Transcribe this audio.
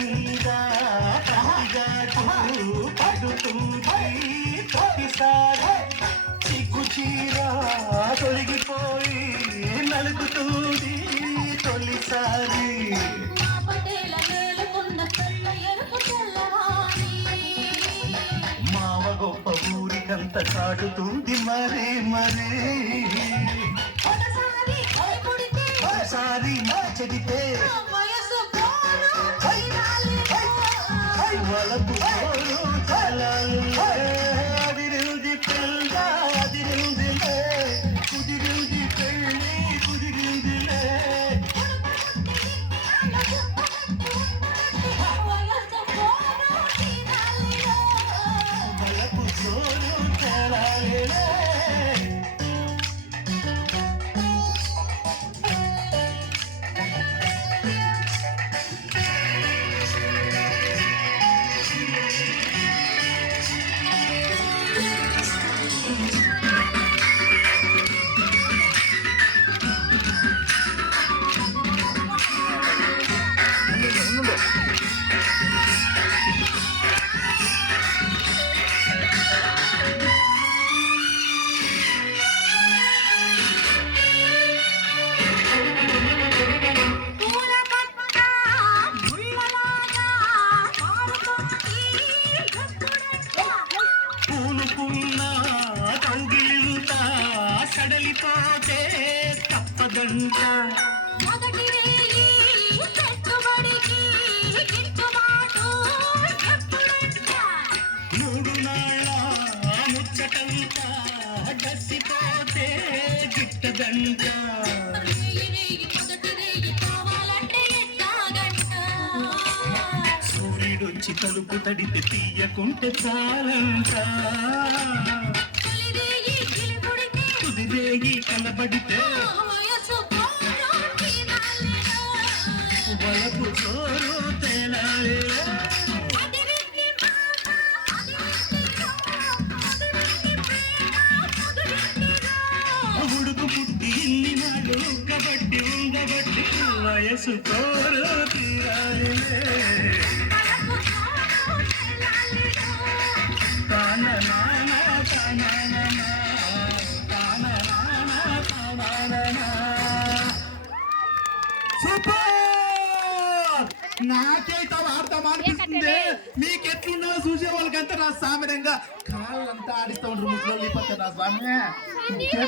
మీద పడుతుంది ప్రతిసారి సిగ్గు చీర తొలగిపోయి నలుగుతుంది తొలిసారి మావ గొప్ప ఊరికంత చాటుతుంది మరే మరే ఒకసారి మా చెబితే వలపు అదిరింది పిల్ల అదిరిందిలే కుదిరింది పెళ్ళి కుదిరిందిలే వలపు సోరు తెలాలిలే సడలిపోతే తప్పదంట మూడు నాళ్ళ ముచ్చటంట దసిపోతే గిట్టదంట సూర్యుడొచ్చి తలుపు తడితే తీయకుంటే చాలంట కుదిరేగి కలబడితే వలపు చోరు తేలాలి ఉడుకు పుట్టి ఇన్ని నాడు ఉక్కబట్టి ఉండబట్టి వయసు తోరు తీరాలి నాకైతే వాడతాం అనిపిస్తుంది. మీకెట్లున్నావో చూసే వాళ్ళకంతా నా సామాన్యంగా కాళ్ళంతా ఆడిస్తూ ఉంటారు ముసలి నా స్వామి.